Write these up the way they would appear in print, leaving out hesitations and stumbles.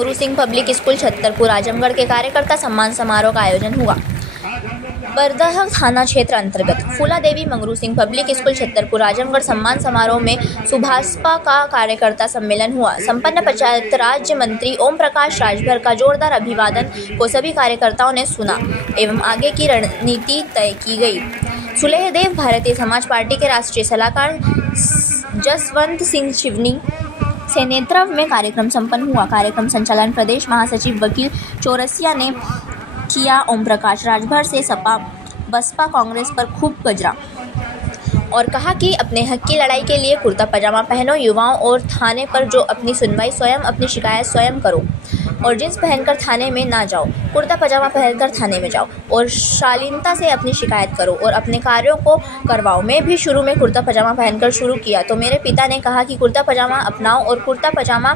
Mangru Singh public school Chhatarpur Azamgarh के कार्यकर्ता सम्मान समारोह का आयोजन हुआ। बरदह थाना क्षेत्र अंतर्गत फूला देवी मंगरू सिंह पब्लिक स्कूल छतरपुर आजमगढ़ सम्मान समारोह में सुभाषपा का कार्यकर्ता सम्मेलन हुआ। संपन्न पंचायत राज्य मंत्री ओम प्रकाश राजभर का जोरदार अभिवादन को सभी कार्यकर्ताओं ने सुना एवं आगे की रणनीति तय की गई। सुलेहदेव भारतीय समाज पार्टी के राष्ट्रीय सलाहकार जसवंत सिंह शिवनी से नेतृत्व में कार्यक्रम संपन्न हुआ। कार्यक्रम संचालन प्रदेश महासचिव वकील चौरसिया ने किया। ओम प्रकाश राजभर से सपा बसपा कांग्रेस पर खूब गजरा और कहा कि अपने हक की लड़ाई के लिए कुर्ता पजामा पहनो, युवाओं और थाने पर जो अपनी सुनवाई स्वयं, अपनी शिकायत स्वयं करो और जींस पहनकर थाने में ना जाओ, कुर्ता पजामा पहनकर थाने में जाओ और शालीनता से अपनी शिकायत करो और अपने कार्यों को करवाओ। मैं भी शुरू में कुर्ता पजामा पहनकर शुरू किया तो मेरे पिता ने कहा कि कुर्ता पजामा अपनाओ और कुर्ता पजामा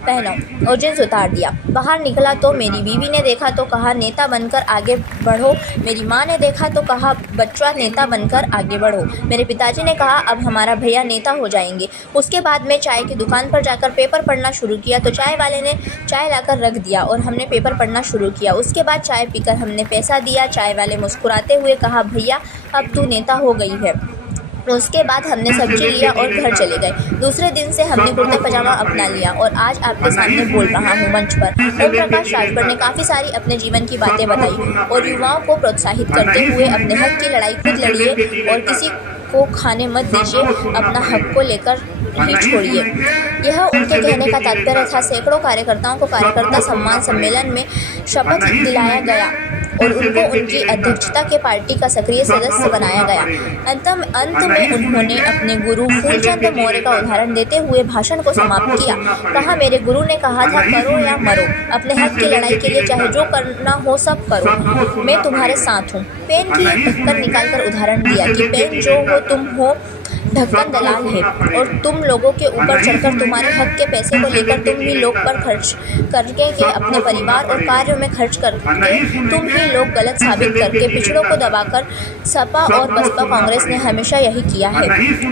पहनो और जींस उतार दिया। बाहर निकला तो मेरी बीवी ने देखा तो कहा नेता बनकर आगे बढ़ो, मेरी माँ ने देखा तो कहा बच्चा नेता बनकर आगे बढ़ो। मेरे पिताजी ने कहा अब हमारा भैया नेता हो जाएंगे। उसके बाद मैं चाय की दुकान पर जाकर पेपर पढ़ना शुरू किया तो चाय वाले ने चाय लाकर रख दिया और हमने पेपर पढ़ना शुरू किया। उसके बाद चाय पीकर हमने पैसा दिया। चाय वाले मुस्कुराते हुए कहा भैया अब तू नेता हो गई है। उसके बाद हमने सब्जी लिया और घर चले गए। दूसरे दिन से हमने कुर्ता पजामा अपना लिया और आज आपके सामने बोल रहा हूँ मंच पर। ओम प्रकाश राजभर ने काफ़ी सारी अपने जीवन की बातें बताई और युवाओं को प्रोत्साहित करते हुए अपने हक की लड़ाई खुद लड़िए और किसी को खाने मत दीजिए, अपना हक को लेकर ही छोड़िए। यह उनके कहने का तात्पर्य था। सैकड़ों कार्यकर्ताओं को कार्यकर्ता सम्मान सम्मेलन में शपथ दिलाया गया और उनको उनकी अध्यक्षता के पार्टी का सक्रिय सदस्य बनाया गया। अंत में उन्होंने अपने गुरु फूलचंद मौर्य का उदाहरण देते हुए भाषण को समाप्त किया। कहा मेरे गुरु ने कहा था करो या मरो, अपने हक की लड़ाई के लिए चाहे जो करना हो सब करो, मैं तुम्हारे साथ हूँ। पेन की एक ढक्कन निकालकर उदाहरण दिया कि पेन जो हो तुम हो, ढक्कन दलाल है और तुम लोगों के ऊपर चढ़कर तुम्हारे हक के पैसे को लेकर तुम ही लोग पर खर्च करके के अपने परिवार और कार्यों में खर्च करके तुम ही लोग गलत साबित करके पिछड़ों को दबाकर सपा और बसपा कांग्रेस ने हमेशा यही किया है।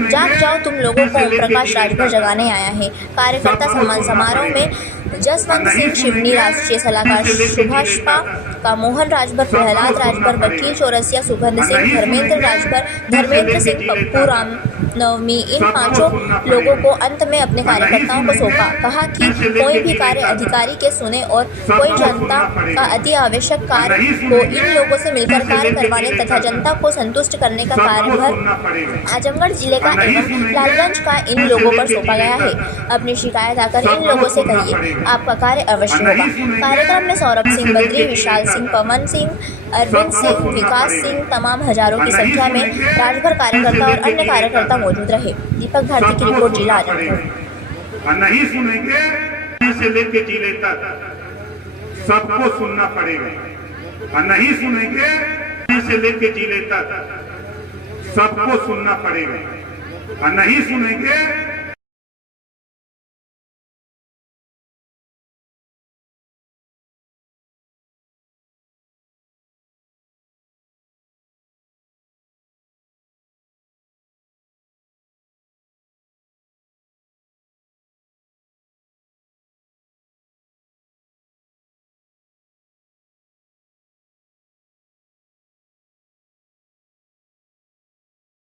जाग जाओ, तुम लोगों को ओम प्रकाश राजभर जगाने आया है। कार्यकर्ता सम्मान समारोह में जसवंत सिंह शिवनी, राष्ट्रीय सलाहकार सुभाषपा का मोहन राजभर, प्रहलाद राजभर, वकील चौरसिया, सुगंध सिंह, धर्मेंद्र राजभर, धर्मेंद्र सिंह, पप्पू राम नवमी, इन पांचों लोगों को अंत में अपने कार्यकर्ताओं को सौंपा। कहा कि कोई भी कार्य अधिकारी के सुने और कोई जनता का अति आवश्यक कार्य को इन लोगों से मिलकर कार्य करवाने तथा जनता को संतुष्ट करने का कार्यभार आजमगढ़ जिले का एवं लालगंज का इन लोगों पर सौंपा गया है। अपनी शिकायत आकर इन लोगों से कहिए, आपका कार्य अवश्य होगा। कार्यक्रम में सौरभ सिंह बद्री, विशाल सिंह, पवन सिंह, अरविंद सिंह, विकास सिंह, तमाम हजारों की संख्या में राजभर कार्यकर्ता और अन्य कार्यकर्ता मौजूद रहे। दीपक भारती की रिपोर्ट, जिला आजमगढ़। नहीं सुनेंगे से लेके जिले तक सबको सुनना पड़ेगा और नहीं सुनेंगे से लेके जिले तक सबको सुनना पड़ेगा और नहीं सुनेंगे